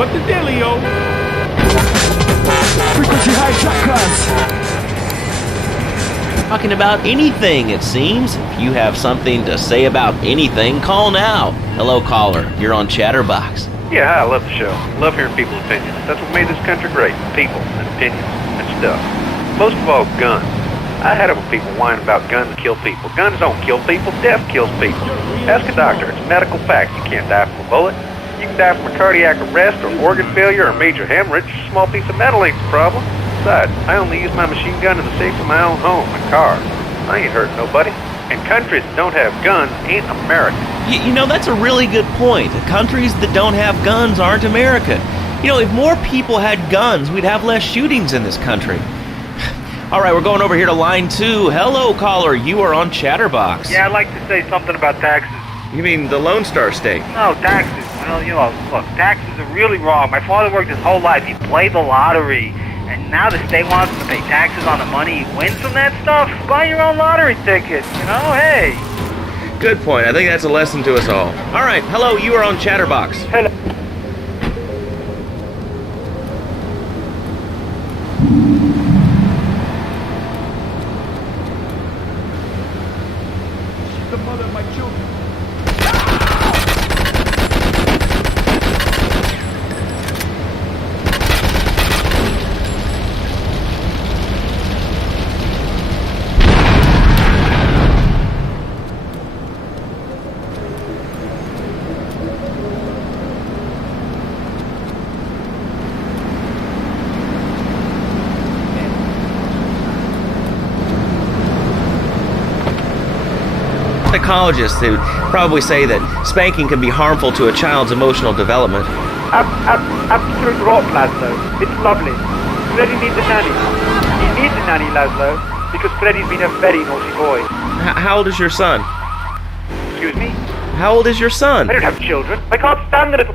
What the dealio? Frequency hijackers! Talking about anything, it seems. If you have something to say about anything, call now. Hello, caller. You're on Chatterbox. Yeah, hi, I love the show. Love hearing people's opinions. That's what made this country great. People and opinions and stuff. Most of all, guns. I had it with people whining about guns kill people. Guns don't kill people. Death kills people. Ask a doctor. It's medical fact. You can't die from a bullet. You can die from a cardiac arrest or organ failure or major hemorrhage. A small piece of metal ain't the problem. Besides, I only use my machine gun in the safe of my own home, my car. I ain't hurting nobody. And countries that don't have guns ain't America. You know, that's a really good point. Countries that don't have guns aren't America. You know, if more people had guns, we'd have less shootings in this country. All right, we're going over here to line 2. Hello, caller. You are on Chatterbox. Yeah, I'd like to say something about taxes. You mean the Lone Star State? No, taxes. Well, you know, look, taxes are really wrong. My father worked his whole life. He played the lottery. And now the state wants him to pay taxes on the money he wins from that stuff. Buy your own lottery ticket, you know? Hey. Good point. I think that's a lesson to us all. All right, hello. You are on Chatterbox. Hello. The mother of my children. Psychologists who probably say that spanking can be harmful to a child's emotional development. Absolute rot, Laszlo. It's lovely. Freddy needs a nanny. He needs a nanny, Laszlo, because Freddy's been a very naughty boy. How old is your son? Excuse me? How old is your son? I don't have children. I can't stand the little...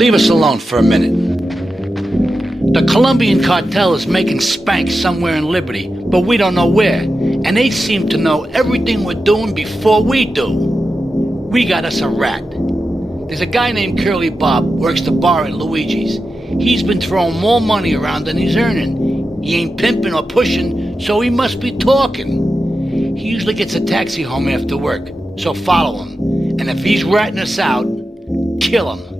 Leave us alone for a minute. The Colombian cartel is making spank somewhere in Liberty, but we don't know where. And they seem to know everything we're doing before we do. We got us a rat. There's a guy named Curly Bob, works the bar at Luigi's. He's been throwing more money around than he's earning. He ain't pimping or pushing, so he must be talking. He usually gets a taxi home after work, so follow him. And if he's ratting us out, kill him.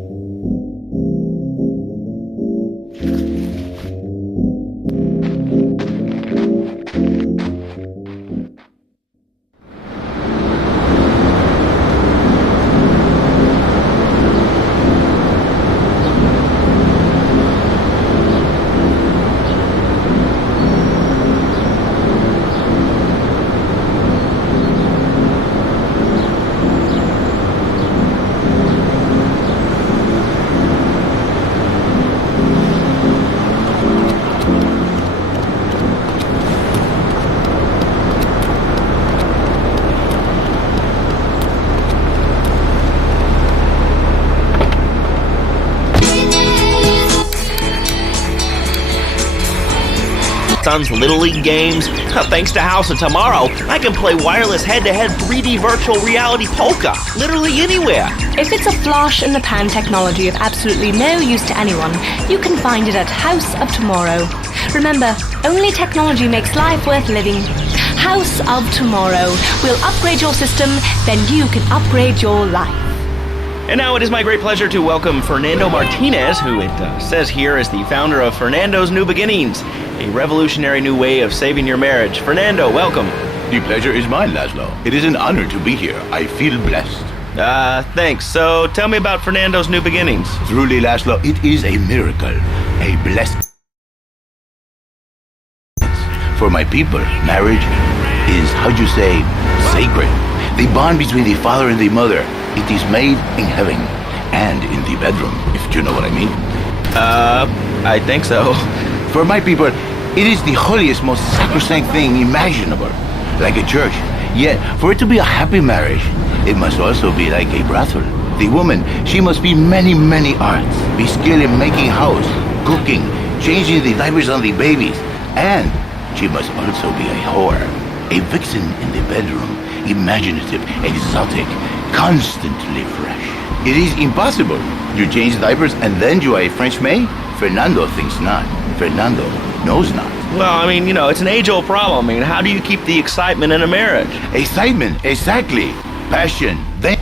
Son's Little League games. Thanks to House of Tomorrow, I can play wireless head-to-head 3D virtual reality poker literally anywhere. If it's a flash-in-the-pan technology of absolutely no use to anyone, you can find it at House of Tomorrow. Remember, only technology makes life worth living. House of Tomorrow. We'll upgrade your system, then you can upgrade your life. And now it is my great pleasure to welcome Fernando Martinez, who it says here is the founder of Fernando's New Beginnings, a revolutionary new way of saving your marriage. Fernando, welcome. The pleasure is mine, Laszlo. It is an honor to be here. I feel blessed. Thanks. So tell me about Fernando's New Beginnings. Truly, Laszlo, it is a miracle, a blessing. For my people, marriage is, how'd you say, sacred. The bond between the father and the mother. It is made in heaven and in the bedroom, if you know what I mean. I think so. For my people, it is the holiest, most sacrosanct thing imaginable, like a church. Yet, for it to be a happy marriage, it must also be like a brothel. The woman, she must be many, many arts, be skilled in making house, cooking, changing the diapers on the babies, and she must also be a whore, a vixen in the bedroom, imaginative, exotic, constantly fresh. It is impossible. You change diapers and then you are a French maid? Fernando thinks not. Fernando knows not. Well, I mean, it's an age-old problem. I mean, how do you keep the excitement in a marriage? Excitement, exactly. Passion. Then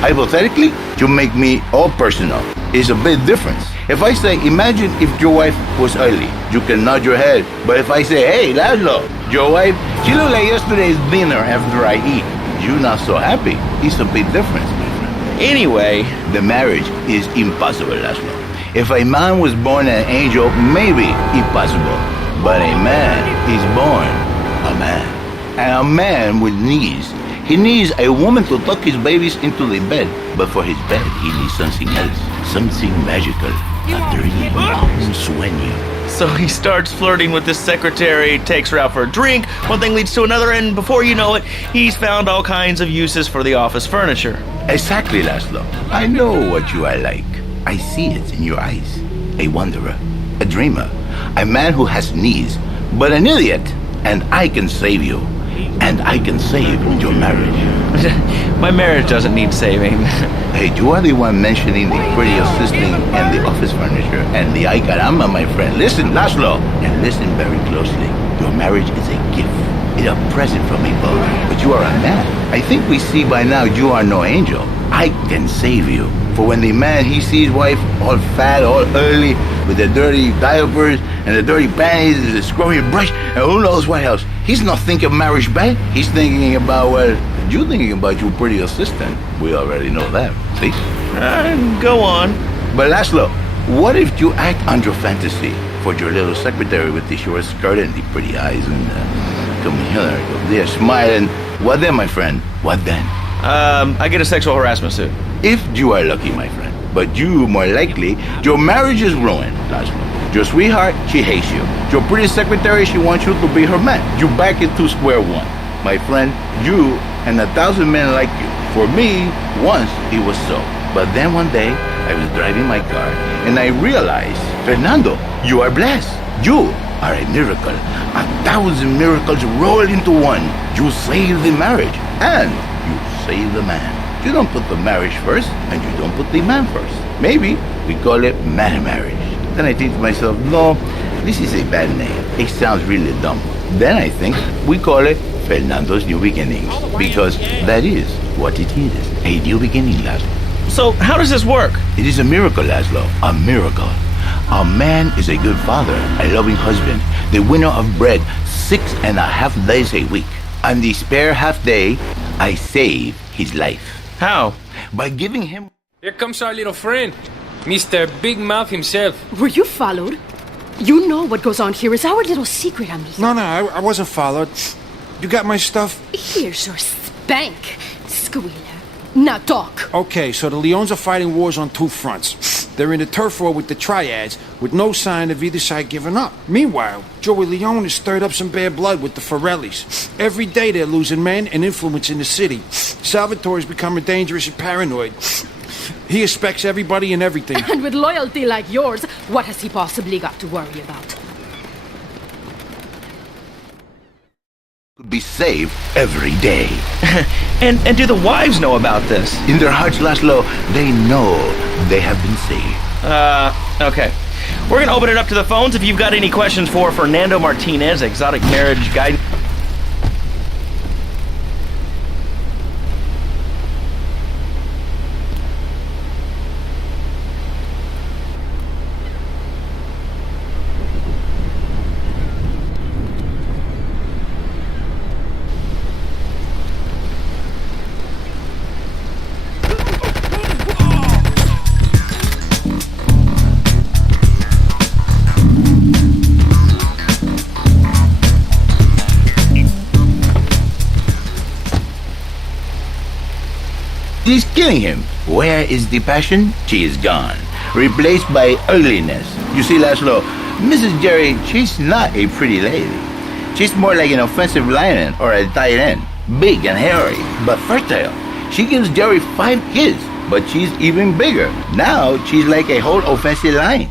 hypothetically, to make me all personal, is a bit different. If I say, imagine if your wife was ugly, you can nod your head. But if I say, hey, Laszlo, your wife, she looked like yesterday's dinner after I eat, you're not so happy. It's a big difference, my friend. Anyway, the marriage is impossible, Laszlo. If a man was born an angel, maybe impossible. But a man is born a man. And a man with knees. He needs a woman to tuck his babies into the bed, but for his bed, he needs something else, something magical, a dream, un sueño. So he starts flirting with his secretary, takes her out for a drink, one thing leads to another, and before you know it, he's found all kinds of uses for the office furniture. Exactly, Laszlo. I know what you are like. I see it in your eyes. A wanderer, a dreamer, a man who has knees, but an idiot, and I can save you. And I can save your marriage. My marriage doesn't need saving. Hey, you are the one mentioning the pretty assisting and the office furniture and the ay caramba, my friend. Listen, Laszlo, and listen very closely. Your marriage is a gift. It's a present from above. But you are a man. I think we see by now you are no angel. I can save you. For when the man, he sees wife all fat, all early, with the dirty diapers and the dirty panties and the scrubby brush, and who knows what else. He's not thinking marriage bad. He's thinking about, well, you're thinking about your pretty assistant. We already know that, see? Go on. But Laszlo, what if you act on your fantasy for your little secretary with the short skirt and the pretty eyes and come here, they're smiling. What then, my friend? What then? I get a sexual harassment suit. If you are lucky, my friend. But you, more likely, your marriage is ruined, Laszlo. Your sweetheart, she hates you. Your pretty secretary, she wants you to be her man. You back into square one. My friend, you and 1,000 men like you. For me, once it was so. But then one day, I was driving my car, and I realized, Fernando, you are blessed. You are a miracle. 1,000 miracles roll into one. You save the marriage, and you save the man. You don't put the marriage first, and you don't put the man first. Maybe we call it man marriage. Then I think to myself, no, this is a bad name. It sounds really dumb. Then I think we call it Fernando's New Beginnings, because that is what it is, a new beginning, Laszlo. So how does this work? It is a miracle, Laszlo, a miracle. A man is a good father, a loving husband, the winner of bread 6.5 days a week. On the spare half day, I save his life. How? By giving him... Here comes our little friend, Mr. Big Mouth himself. Were you followed? You know what goes on here is our little secret, amigo. No, I wasn't followed. You got my stuff? Here's your spank, squealer. Now talk. Okay, so the Leons are fighting wars on two fronts. They're in a turf war with the Triads, with no sign of either side giving up. Meanwhile, Joey Leone has stirred up some bad blood with the Forellis. Every day they're losing men and influence in the city. Salvatore's becoming dangerous and paranoid. He expects everybody and everything. And with loyalty like yours, what has he possibly got to worry about? Could be saved every day. And do the wives know about this? In their hearts, Laszlo, they know they have been saved. Okay. We're gonna open it up to the phones if you've got any questions for Fernando Martinez, Exotic Marriage Guide. She's killing him. Where is the passion? She is gone. Replaced by ugliness. You see, Laszlo, Mrs. Jerry, she's not a pretty lady. She's more like an offensive lion or a tight end. Big and hairy, but fertile. She gives Jerry 5 kids, but she's even bigger. Now, she's like a whole offensive line.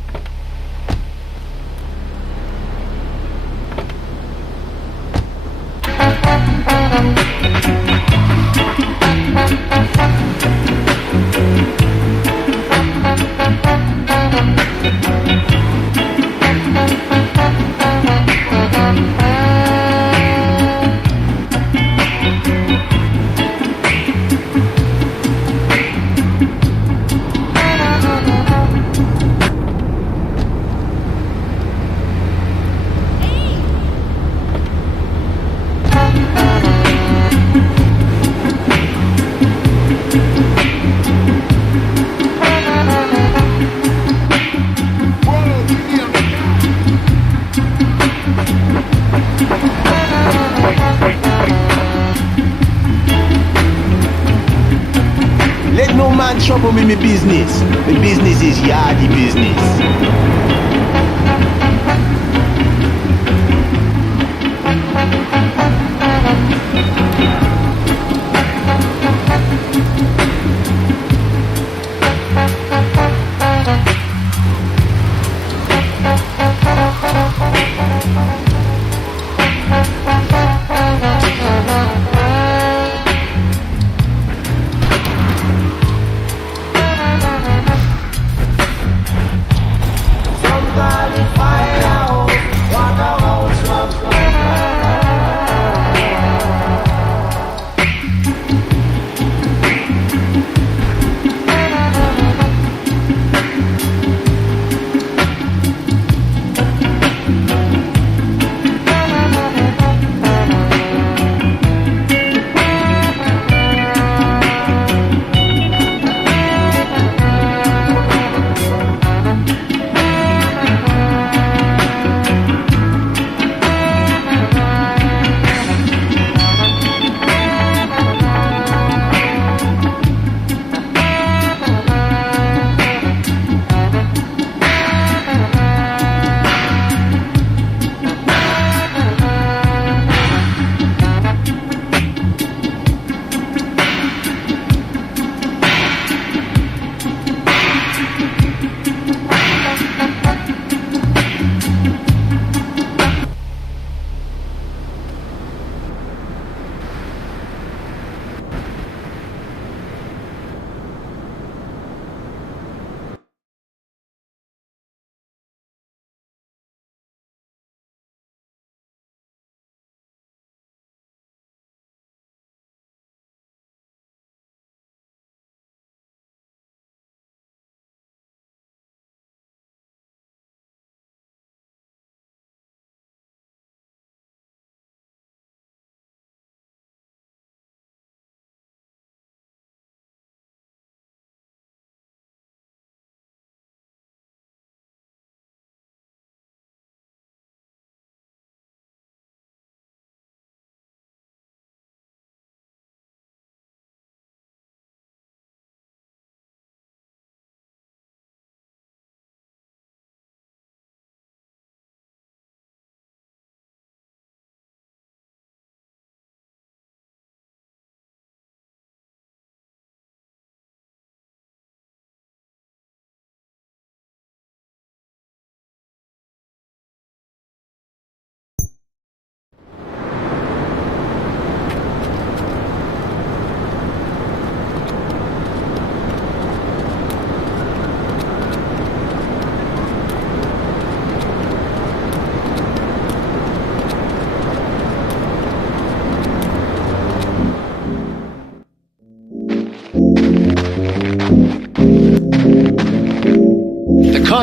Let no man trouble me business. My business is yardy business.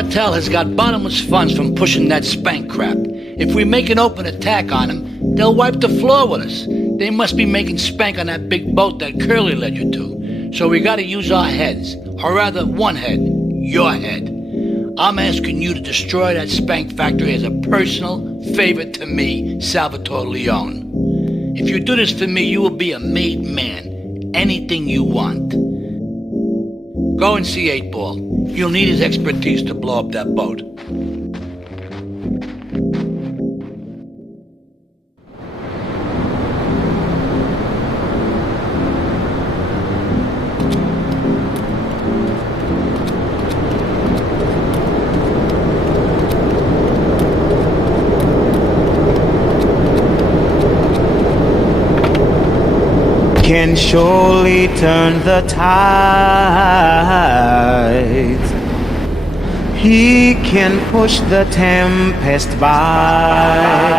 cartel has got bottomless funds from pushing that spank crap. If we make an open attack on them, they'll wipe the floor with us. They must be making spank on that big boat that Curly led you to. So we gotta use our heads. Or rather, one head. Your head. I'm asking you to destroy that spank factory as a personal favor to me, Salvatore Leone. If you do this for me, you will be a made man. Anything you want. Go and see 8-Ball. You'll need his expertise to blow up that boat. Can surely turn the tides. He can push the tempest by.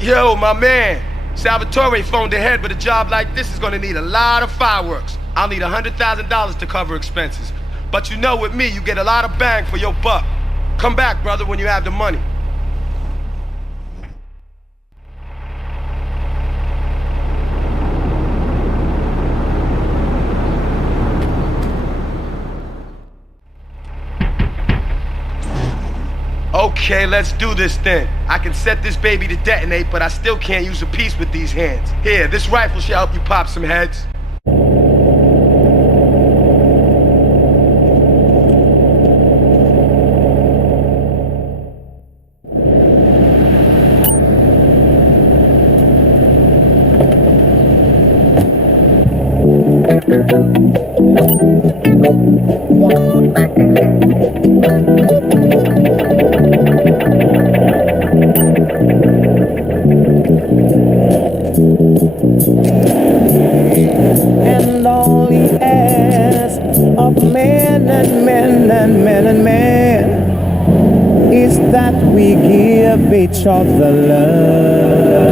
Yo, my man, Salvatore phoned ahead, but a job like this is gonna need a lot of fireworks. I'll need $100,000 to cover expenses. But you know with me, you get a lot of bang for your buck. Come back, brother, when you have the money. Okay, let's do this then. I can set this baby to detonate, but I still can't use a piece with these hands. Here, this rifle should help you pop some heads. And all he asks of men and men and men and men is that we give each other love.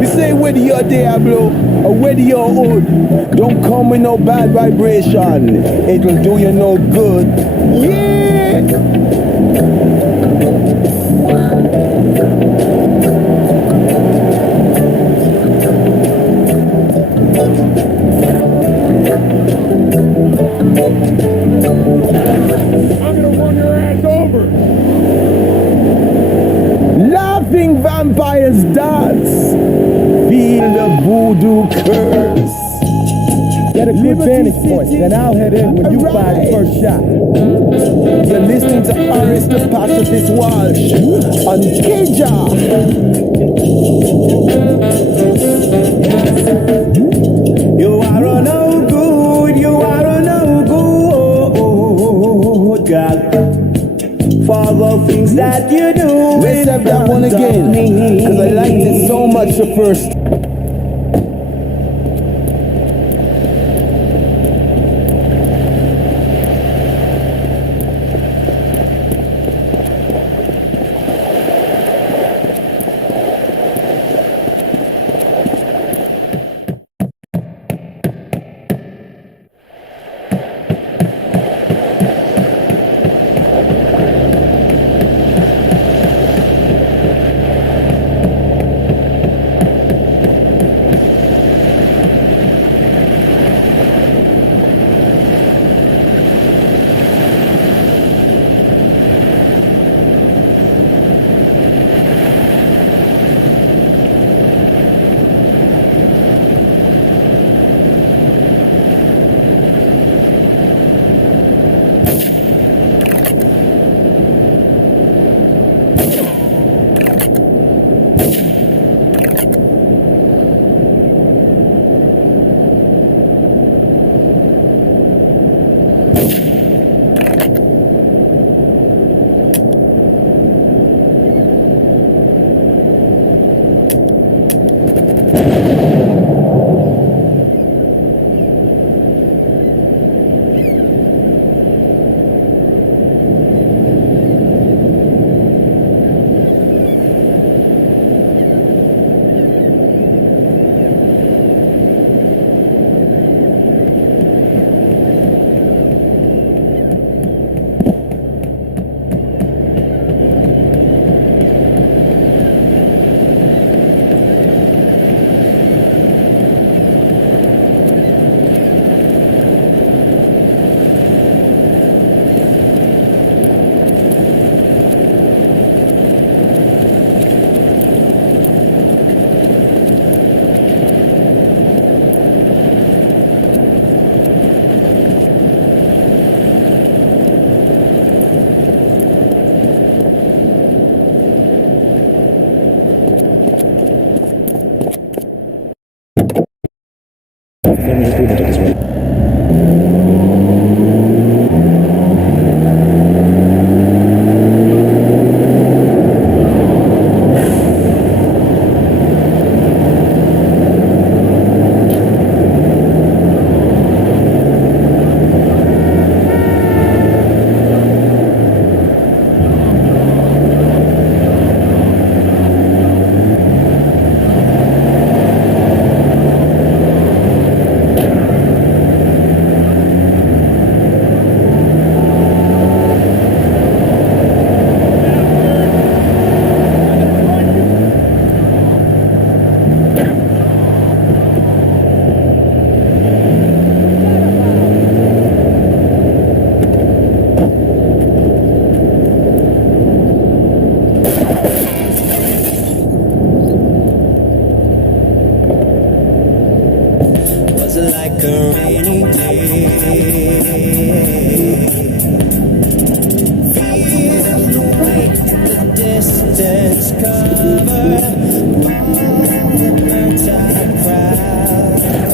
Me say whether you're Diablo or whether you're hood, don't come with no bad vibration. It'll do you no good. Yeah! I'm gonna run your ass over. Laughing vampires dance. Feel the voodoo curse. Get a good vantage point, then I'll head in when you fire the first shot. You're listening to Aris the Pacifist Walsh on Kija. You are a no good, you are a no good, God. For the things that you do. Let's have that one again, because I liked it so much the first. Like a rainy day, feel the weight the distance cover, all the burnt out crowd.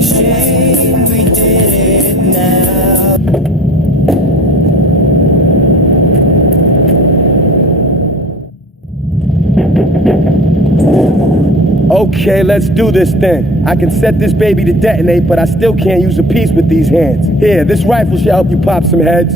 Shame we did it now. Okay, let's do this then. I can set this baby to detonate, but I still can't use a piece with these hands. Here, this rifle should help you pop some heads.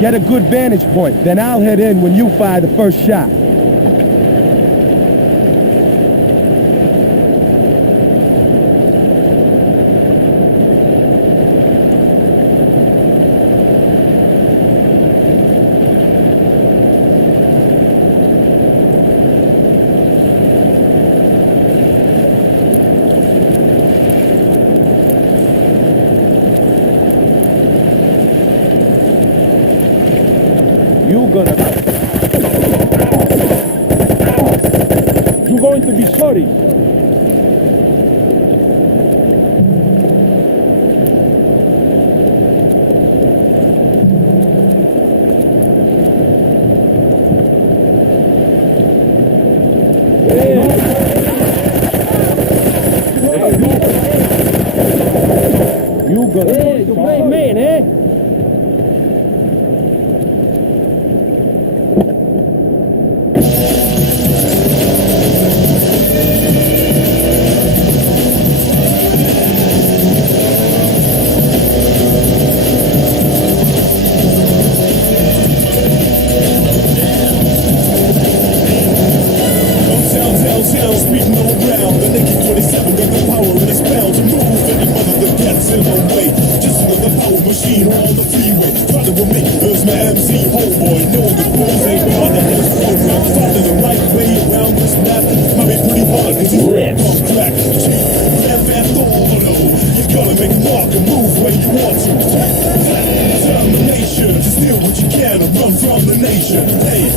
Get a good vantage point, then I'll head in when you fire the first shot. You're going to be sorry. You gonna be sorry. Man, eh? one way. Just another power machine on the freeway. Trying to make us my MC homeboy. Knowing the rules ain't hard to have fun. Finding the right way around this map might be pretty hard cause it's on crack. Grand Theft Auto, you gotta make a mark and move where you want to. Determination to steal what you can and run from the nation. Hey,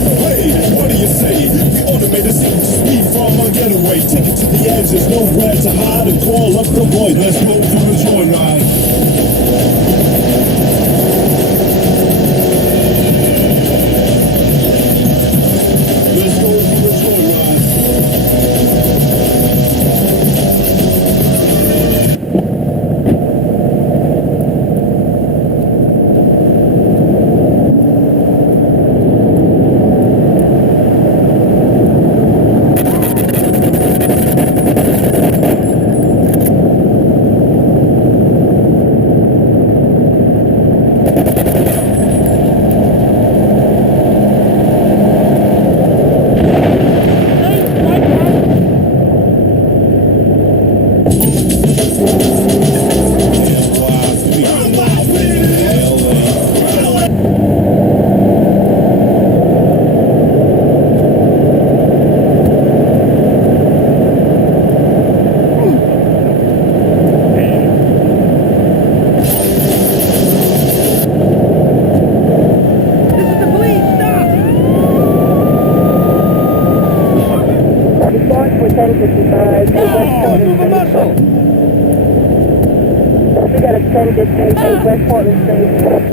what do you say? We automate a scene to speed from our getaway. Take it to the edge, there's nowhere to hide and call up the void. Let's go for a joyride. Let's go for a joyride. We got a 10 destination, West Portland Station.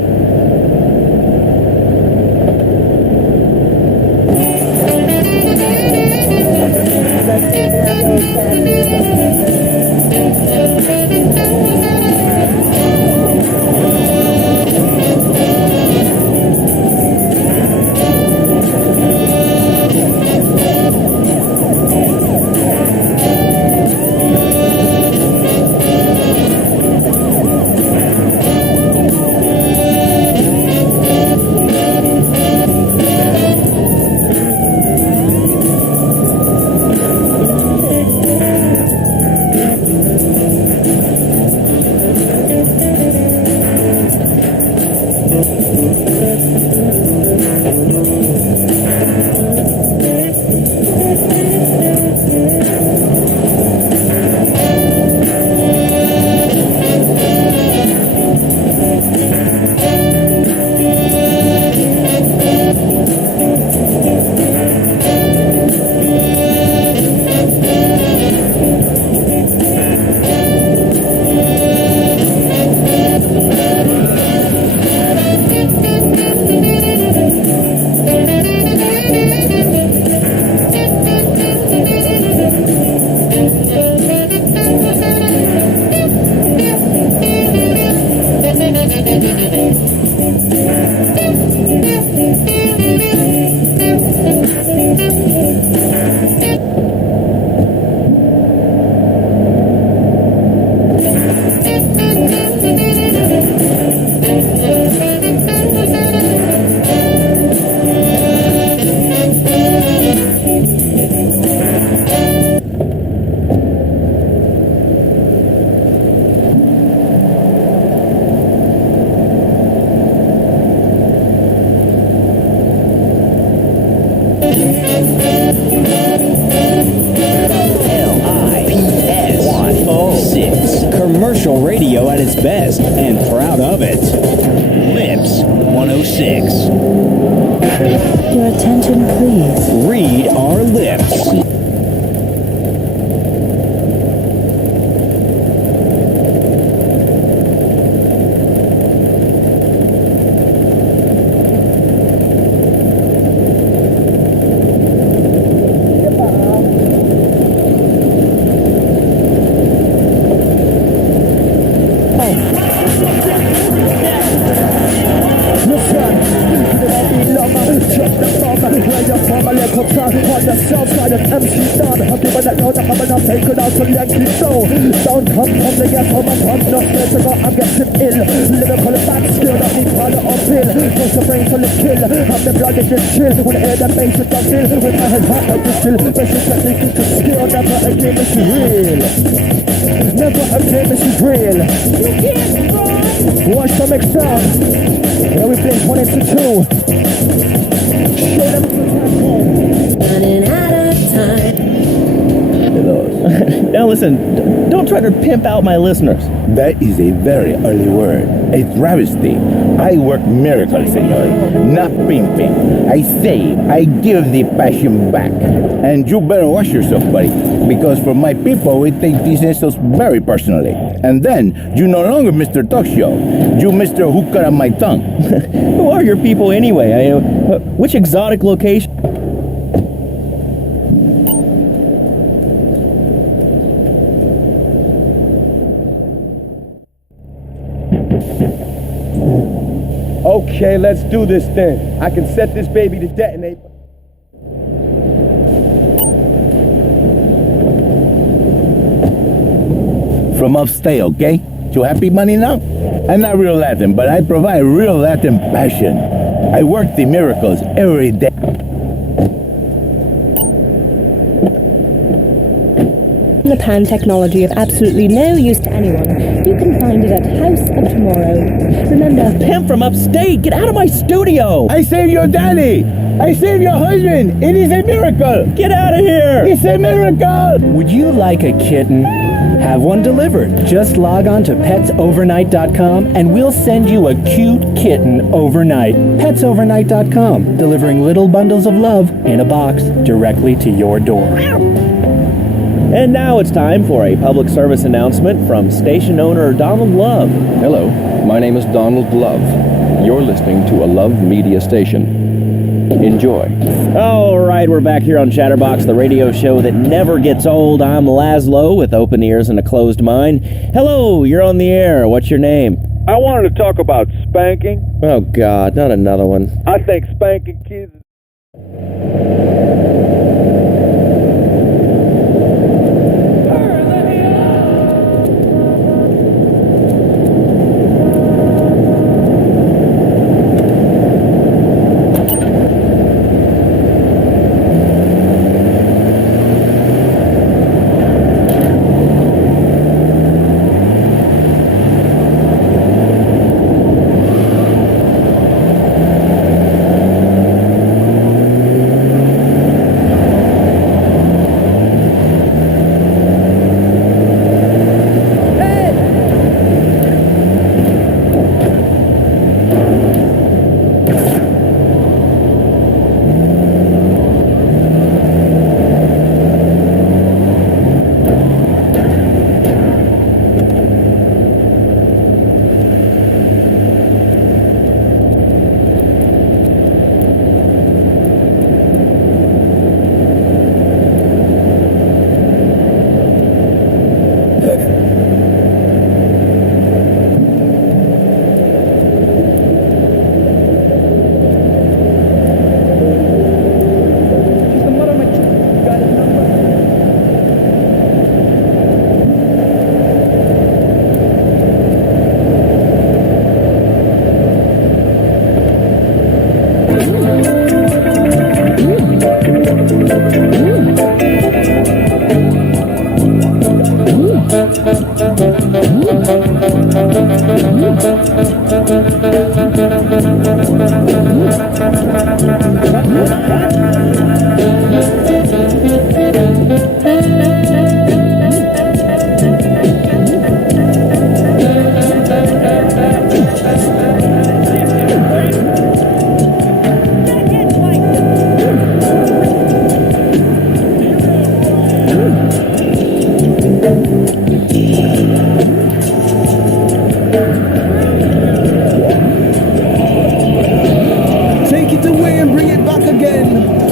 Commercial radio at its best, and proud of it. Lips 106. Your attention, please. Read our lips. MC I'm taking out some Yankee show. Don't come from the ghetto, but I'm not there to go, I'm getting ill. Lyrical back still, that me father uphill. Push the brain till it's kill. Have the blood is just chill. When I hear the bass it's up ill. With my head hot like this still. Basic technique is the skill. Never again is real. Never again is real. You can't run. Watch the mix sound. Here we play 1 to 2. Show them to the home. Running out of time. Now listen, don't try to pimp out my listeners. That is a very early word. A travesty. I work miracles, senor. Not pimping. I save. I give the passion back. And you better watch yourself, buddy. Because for my people, we take these insults very personally. And then, you no longer Mr. Talk Show. You Mr. Who Cut Out My Tongue. Who are your people anyway? Which exotic location? Okay, let's do this then. I can set this baby to detonate. From upstate, okay? You happy money now? I'm not real Latin, but I provide real Latin passion. I work the miracles every day. The pan technology of absolutely no use to anyone. You can find it at House of Tomorrow. Remember, Pimp from upstate, get out of my studio! I saved your daddy! I saved your husband! It is a miracle! Get out of here! It's a miracle! Would you like a kitten? Have one delivered. Just log on to petsovernight.com and we'll send you a cute kitten overnight. Petsovernight.com, delivering little bundles of love in a box directly to your door. And now it's time for a public service announcement from station owner Donald Love. Hello, my name is Donald Love. You're listening to a Love Media station. Enjoy. All right, we're back here on Chatterbox, the radio show that never gets old. I'm Laszlo with open ears and a closed mind. Hello, you're on the air. What's your name? I wanted to talk about spanking. Oh, God, not another one. I think spanking kids...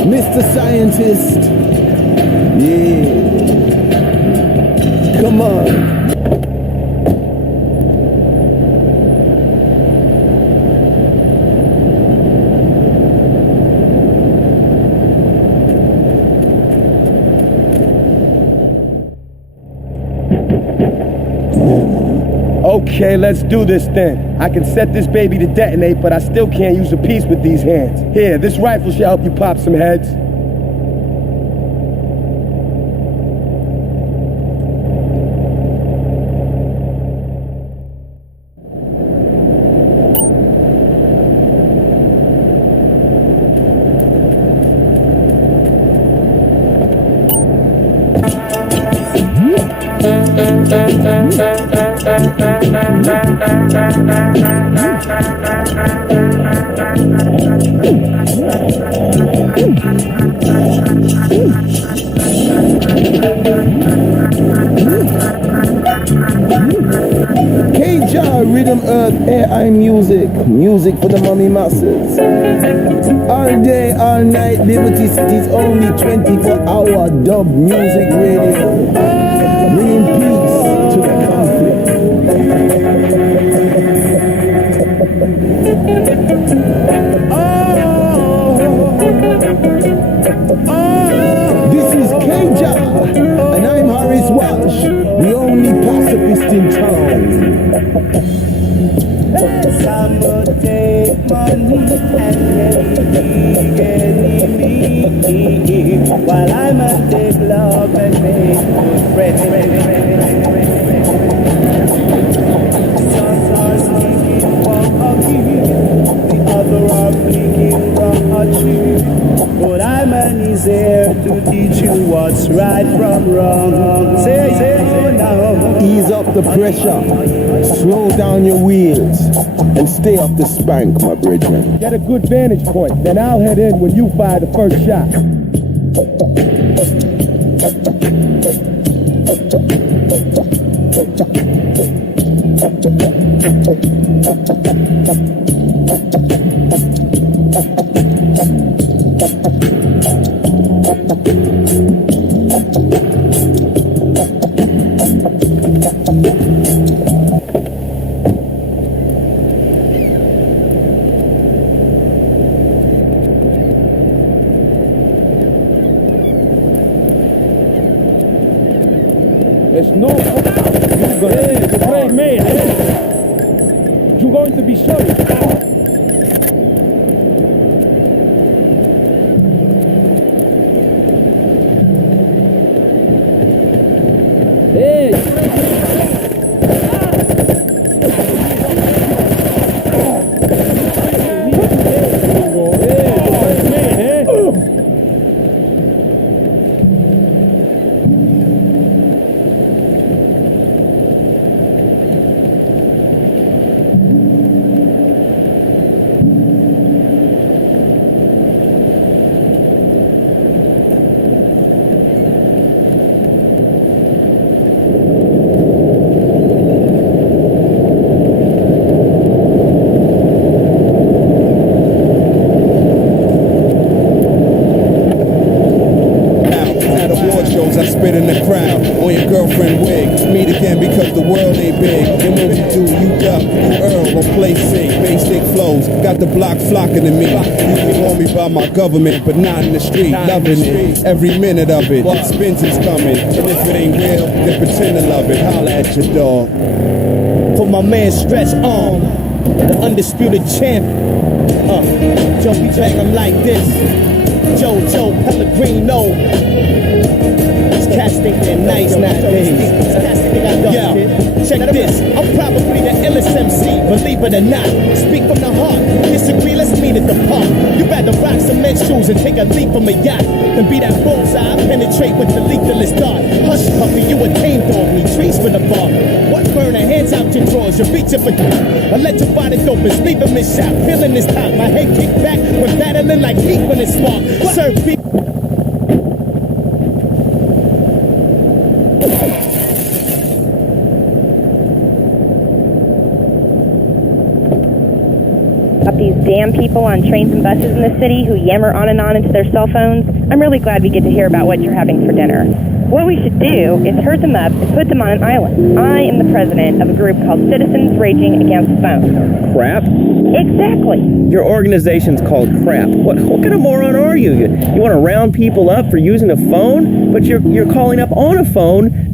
Mr. Scientist. Yeah. Come on. Okay, let's do this then. I can set this baby to detonate, but I still can't use a piece with these hands. Here, this rifle should help you pop some heads. Rhythm, earth, AI music, music for the mommy masses. All day, all night, Liberty City's only 24-hour dub music radio. Bringing peace to the conflict. This is K-Jah, and I'm Harris Walsh, the only pacifist in town. Some would take money and me, while I must take love and make good friends. Some are speaking from a key, the other are speaking from a tree. But I'm is here to teach you what's right from wrong. Say now. Ease up the pressure, slow down your wheels, and stay off the spank, my brethren. Get a good vantage point, then I'll head in when you fire the first shot. There's no it's a great man. You're going to be sorry. In the crowd, on your girlfriend wig. Meet again because the world ain't big. And when we do, you duck, you earl, or play sick. Basic flows, got the block flocking to me. You can call me by my government, but not in the street. Loving it, every minute of it. Spins is coming, and if it ain't real, then pretend to love it. Holla at your dog. For my man Stretch Arm, the undisputed champ. Jumpy bang him like this. Joe Pellegrino. Cats think they're nice nowadays. Yo, check this. I'm probably the illest MC, believe it or not. Speak from the heart. Disagree, let's meet at the park. You better rock some men's shoes and take a leap from a yacht. Then be that bullseye, penetrate with the lethalist dart. Hush puppy, you a tame dog, need trees for the bar. What burner, hands out your drawers, you reach up for electrified dopers, leave them in shop. Feeling this time, my head kicked back. We're battling like heat when it's smart. Serve people. Up these damn people on trains and buses in the city who yammer on and on into their cell phones. I'm really glad we get to hear about what you're having for dinner. What we should do is herd them up and put them on an island. I am the president of a group called Citizens Raging Against Phones. Crap? Exactly. Your organization's called crap. What kind of moron are you? You want to round people up for using a phone? But you're calling up on a phone.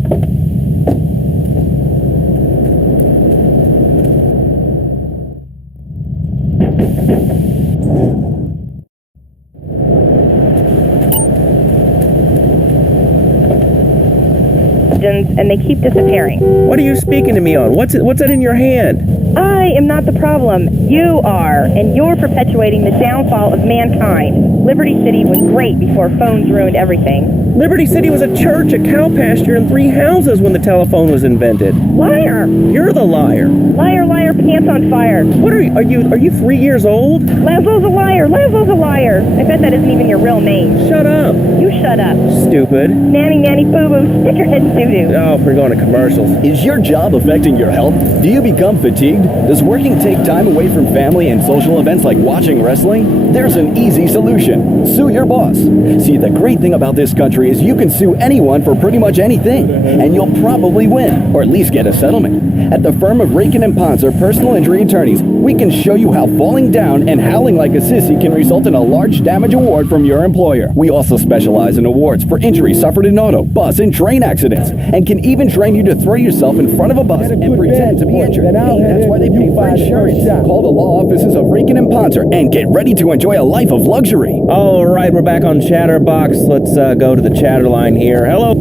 explosions, and they keep disappearing. What are you speaking to me on? What's that in your hand? I am not the problem. You are, and you're perpetuating the downfall of mankind. Liberty City was great before phones ruined everything. Liberty City was a church, a cow pasture, and 3 houses when the telephone was invented. Liar! You're the liar. Liar, liar, pants on fire. What are you 3 years old? Laszlo's a liar. Laszlo's a liar. I bet that isn't even your real name. Shut up. You shut up. Stupid. Nanny, nanny, boo-boo, stick your head in doo-doo. Oh, we're going to commercials. Is your job affecting your health? Do you become fatigued? Does working take time away from family and social events like watching wrestling? There's an easy solution. Sue your boss. See, the great thing about this country is you can sue anyone for pretty much anything, and you'll probably win, or at least get a settlement. At the firm of Rakin & Ponzer Personal Injury Attorneys, we can show you how falling down and howling like a sissy can result in a large damage award from your employer. We also specialize in awards for injuries suffered in auto, bus, and train accidents, and can even train you to throw yourself in front of a bus and pretend to be injured. Hey, that's why they pay for insurance. Call the law offices of Rakin & Ponzer and get ready to enjoy a life of luxury. All right, we're back on Chatterbox. Let's go to the chatter line here. Hello.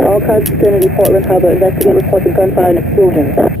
All cars vicinity Portland Harbor, investigate reports of gunfire and explosions.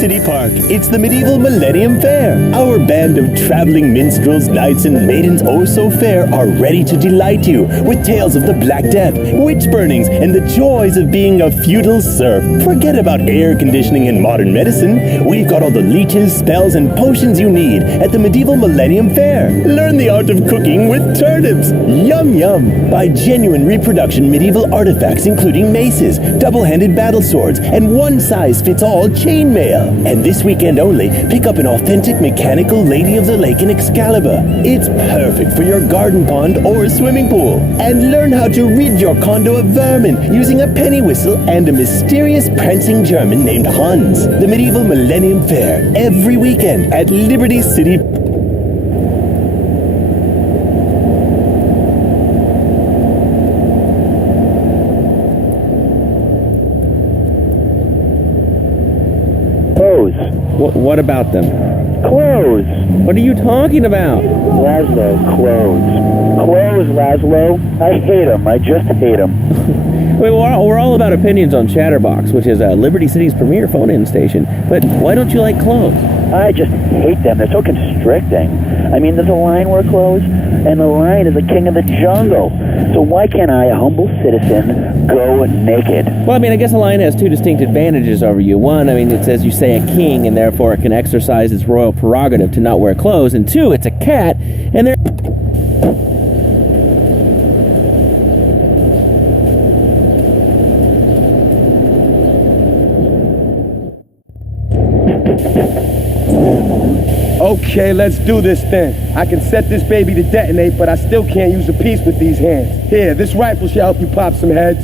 City Park. It's the Medieval Millennium Fair. Our band of traveling minstrels, knights, and maidens oh so fair are ready to delight you with tales of the Black Death, witch burnings, and the joys of being a feudal serf. Forget about air conditioning and modern medicine. We've got all the leeches, spells, and potions you need at the Medieval Millennium Fair. Learn the art of cooking with turnips. Yum yum. Buy genuine reproduction medieval artifacts including maces, double-handed battle swords, and one-size-fits-all chainmail. And this weekend only, pick up an authentic mechanical Lady of the Lake in Excalibur. It's perfect for your garden pond or swimming pool. And learn how to rid your condo of vermin using a penny whistle and a mysterious prancing German named Hans. The Medieval Millennium Fair, every weekend at Liberty City. Clothes. What about them? Clothes. What are you talking about? Laszlo, clothes. Clothes, Laszlo. I hate them. I just hate them. Wait, we're all about opinions on Chatterbox, which is Liberty City's premier phone-in station. But why don't you like clothes? I just hate them. They're so constricting. I mean, there's a line where clothes, and the lion is the king of the jungle. So why can't I, a humble citizen, go naked? Well, I mean, I guess a lion has two distinct advantages over you. One, I mean, it's as you say, a king, and therefore it can exercise its royal prerogative to not wear clothes. And two, it's a cat, and they're... Okay, let's do this then. I can set this baby to detonate, but I still can't use a piece with these hands. Here, this rifle should help you pop some heads.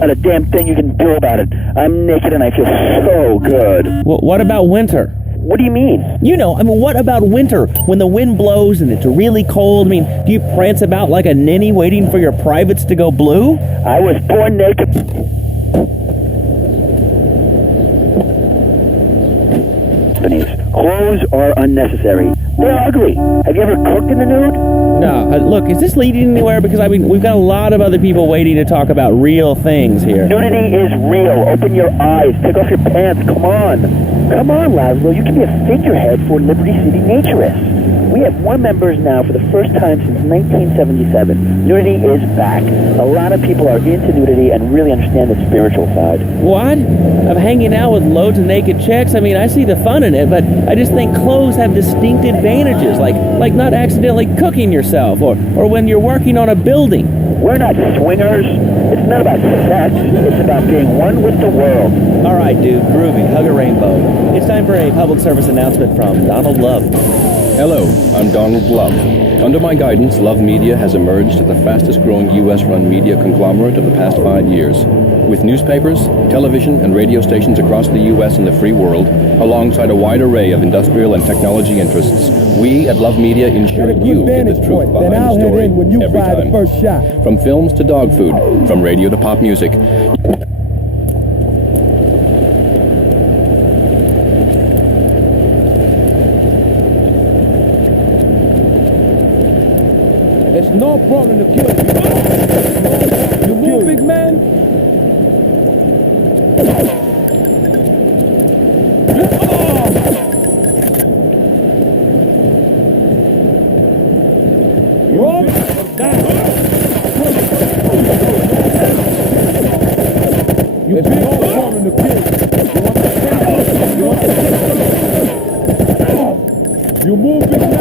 Not a damn thing you can do about it. I'm naked and I feel so good. What about winter? What do you mean? You know, I mean, what about winter? When the wind blows and it's really cold, I mean, do you prance about like a ninny waiting for your privates to go blue? I was born naked. Clothes are unnecessary. They're ugly. Have you ever cooked in the nude? No. Look, is this leading anywhere? Because, I mean, we've got a lot of other people waiting to talk about real things here. Nudity is real. Open your eyes. Take off your pants. Come on. Come on, Laszlo. You can be a figurehead for Liberty City Naturists. We have more members now for the first time since 1977. Nudity is back. A lot of people are into nudity and really understand the spiritual side. What? Of hanging out with loads of naked chicks? I mean, I see the fun in it, but I just think clothes have distinct advantages, like not accidentally cooking yourself, or when you're working on a building. We're not swingers. It's not about sex. It's about being one with the world. All right, dude. Groovy. Hug a rainbow. It's time for a public service announcement from Donald Love. Hello, I'm Donald Love. Under my guidance, Love Media has emerged as the fastest-growing U.S.-run media conglomerate of the past 5 years. With newspapers, television, and radio stations across the U.S. and the free world, alongside a wide array of industrial and technology interests, we at Love Media ensure you get the truth behind the story every time. First shot. From films to dog food, from radio to pop music. It's no problem to kill you. You move, big man. It's no problem to kill you. You move, big man.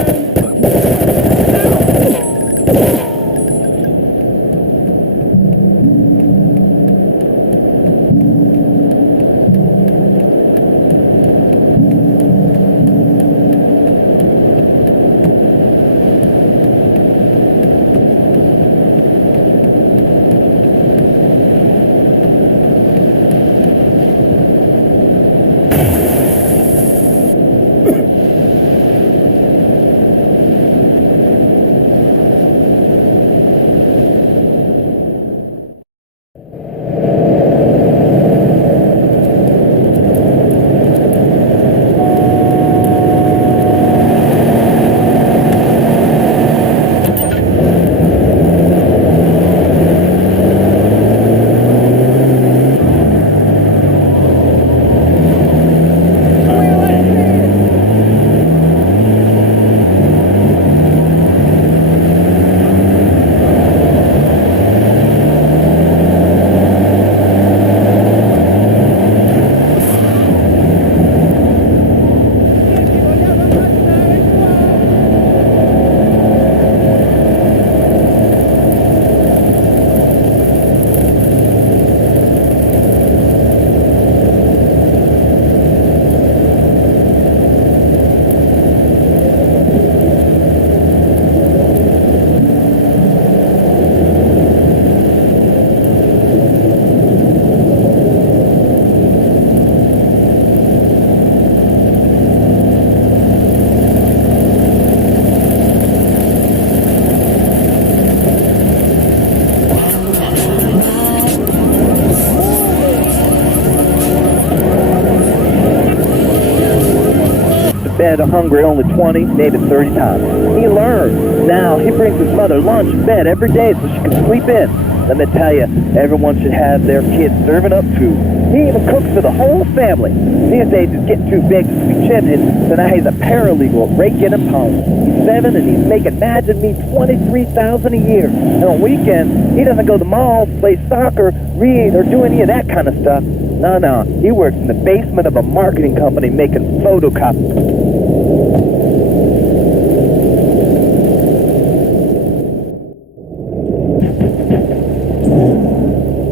fed a hungry only 20, maybe 30 times. He learned. Now he brings his mother lunch and bed every day so she can sleep in. Let me tell you, everyone should have their kids serving up food. He even cooks for the whole family. These days he's getting too big to be chimneyed, so now he's a paralegal at Ray Ginnam Home. He's 7 and he's making, imagine me, $23,000 a year. And on weekends, he doesn't go to the mall, play soccer, read, or do any of that kind of stuff. No, he works in the basement of a marketing company making photocopies.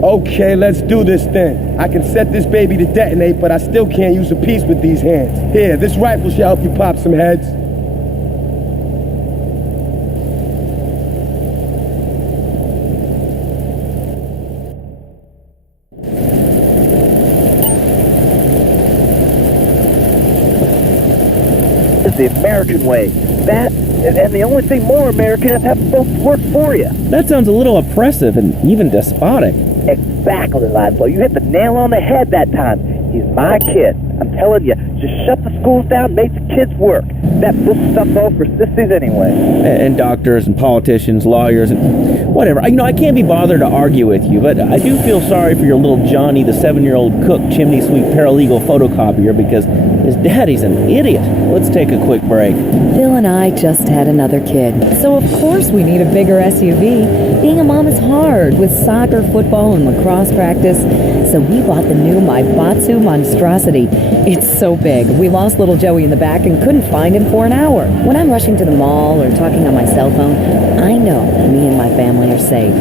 Okay, let's do this then. I can set this baby to detonate, but I still can't use a piece with these hands. Here, this rifle should help you pop some heads. It's the American way. That, and the only thing more American is having folks work for you. That sounds a little oppressive and even despotic. Exactly, Laszlo. You hit the nail on the head that time. He's my kid. I'm telling you, just shut the schools down, make the kids work. That book stuff's all for sissies anyway. And doctors and politicians, lawyers, and whatever. I can't be bothered to argue with you, but I do feel sorry for your little Johnny, the 7-year-old cook, chimney sweep, paralegal photocopier, because his daddy's an idiot. Let's take a quick break. Phil and I just had another kid, so of course we need a bigger SUV. Being a mom is hard with soccer, football, and lacrosse practice, so we bought the new Maibatsu Monstrosity. It's so big, we lost little Joey in the back and couldn't find him for an hour. When I'm rushing to the mall or talking on my cell phone, I know me and my family are safe.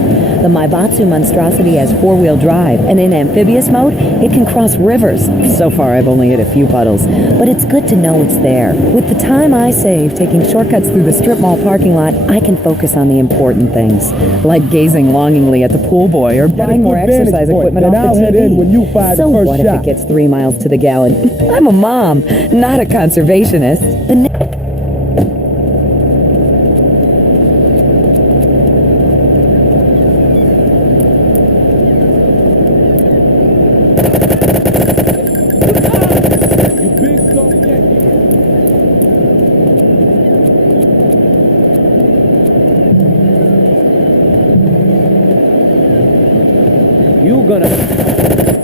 The Maibatsu Monstrosity has 4-wheel drive, and in amphibious mode, it can cross rivers. So far, I've only hit a few puddles, but it's good to know it's there. With the time I save taking shortcuts through the strip mall parking lot, I can focus on the important things, like gazing longingly at the pool boy or buying more exercise equipment off the TV. So what if it gets 3 miles to the gallon? I'm a mom, not a conservationist.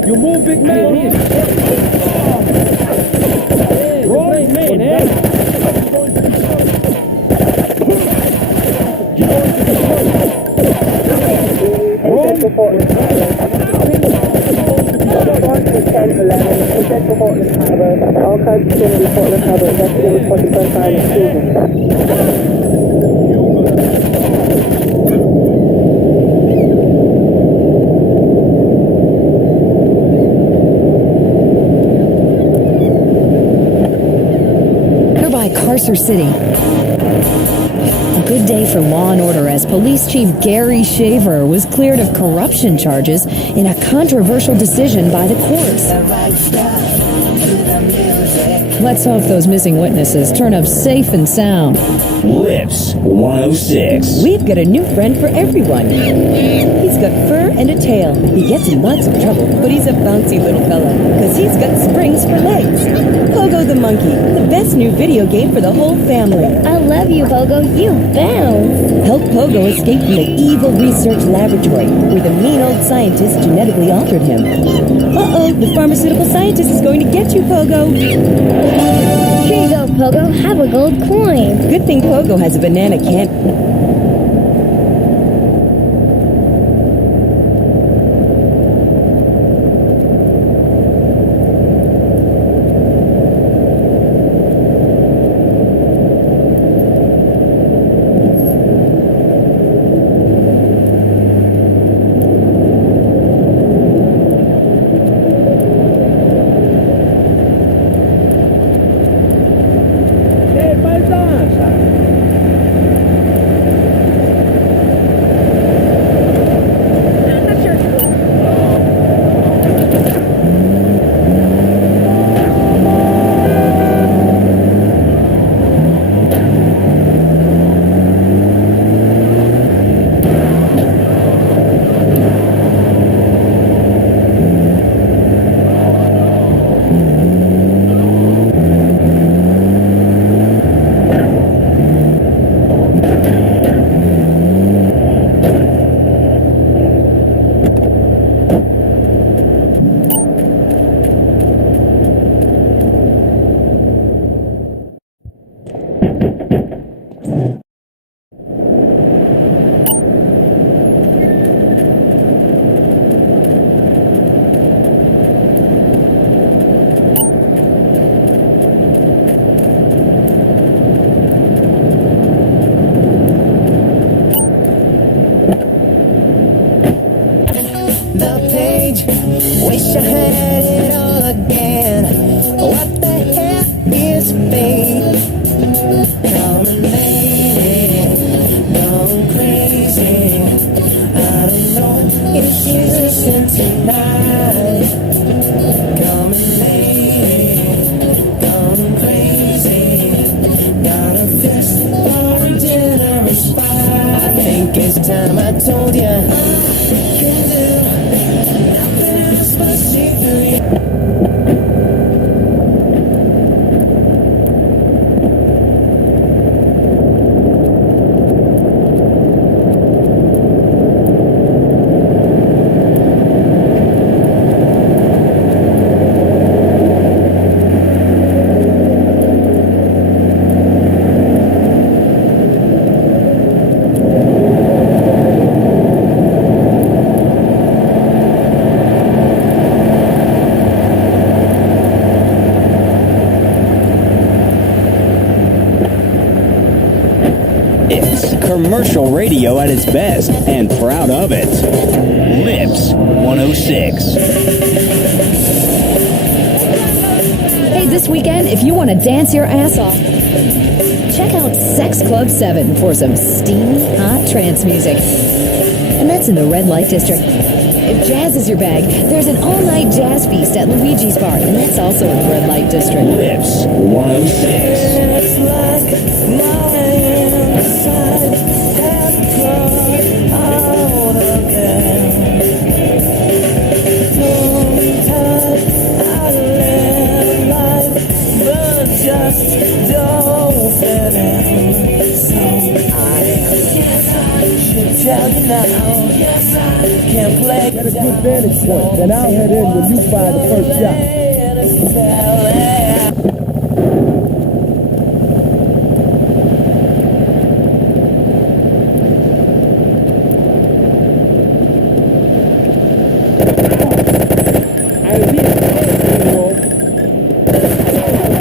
You move, big man. Roy, man, Carcer City. A good day for law and order as Police Chief Gary Shaver was cleared of corruption charges in a controversial decision by the courts. Let's hope those missing witnesses turn up safe and sound. Lips 106. We've got a new friend for everyone. He's got fur and a tail. He gets in lots of trouble, but he's a bouncy little fella, because he's got springs for legs. Pogo the Monkey, the best new video game for the whole family. I love you, Pogo. You bounce. Help Pogo escape from the evil research laboratory, where the mean old scientist genetically altered him. Uh-oh, the pharmaceutical scientist is going to get you, Pogo. Here you go, Pogo. Have a gold coin. Good thing Pogo has a banana can... commercial radio at its best, and proud of it. Lips 106. Hey, this weekend, if you want to dance your ass off, check out Sex Club 7 for some steamy, hot trance music. And that's in the Red Light District. If jazz is your bag, there's an all-night jazz feast at Luigi's Bar, and that's also in the Red Light District. Lips 106. It's like my inside has come out again. Sometimes I live life, but just don't fit in. So I guess I should tell you now. Yes, I can play. Got a good vantage point, and I'll head in when you fire the first shot.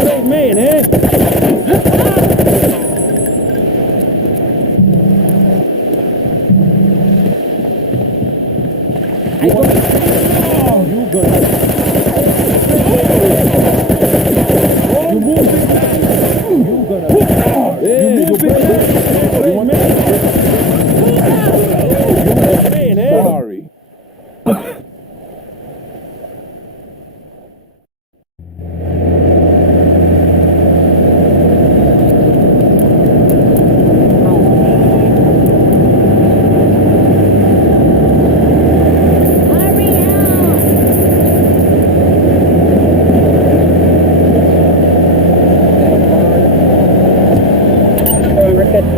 Great man, eh? Sorry.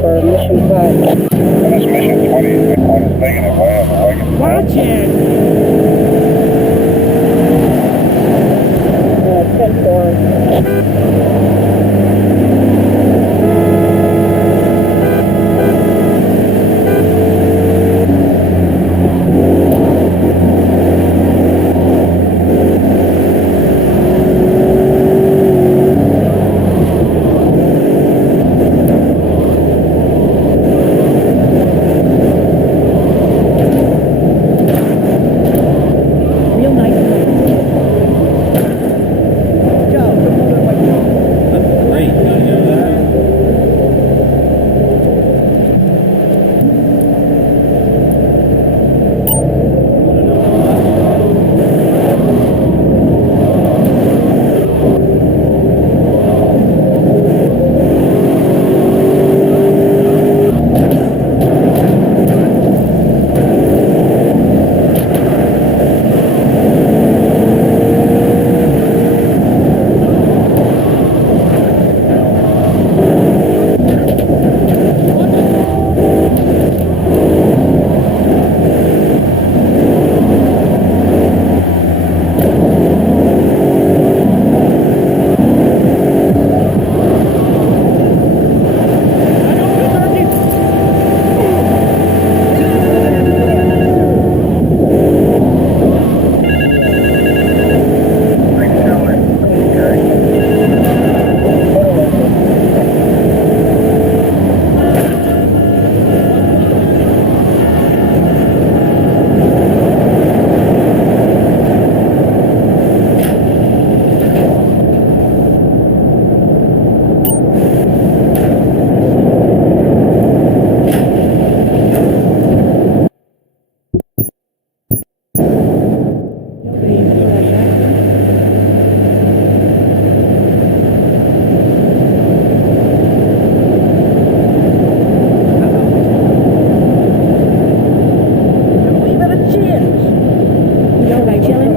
For Mission 5. This Mission 20 is negative. I have a wagon. Watch it. 10-4. Killing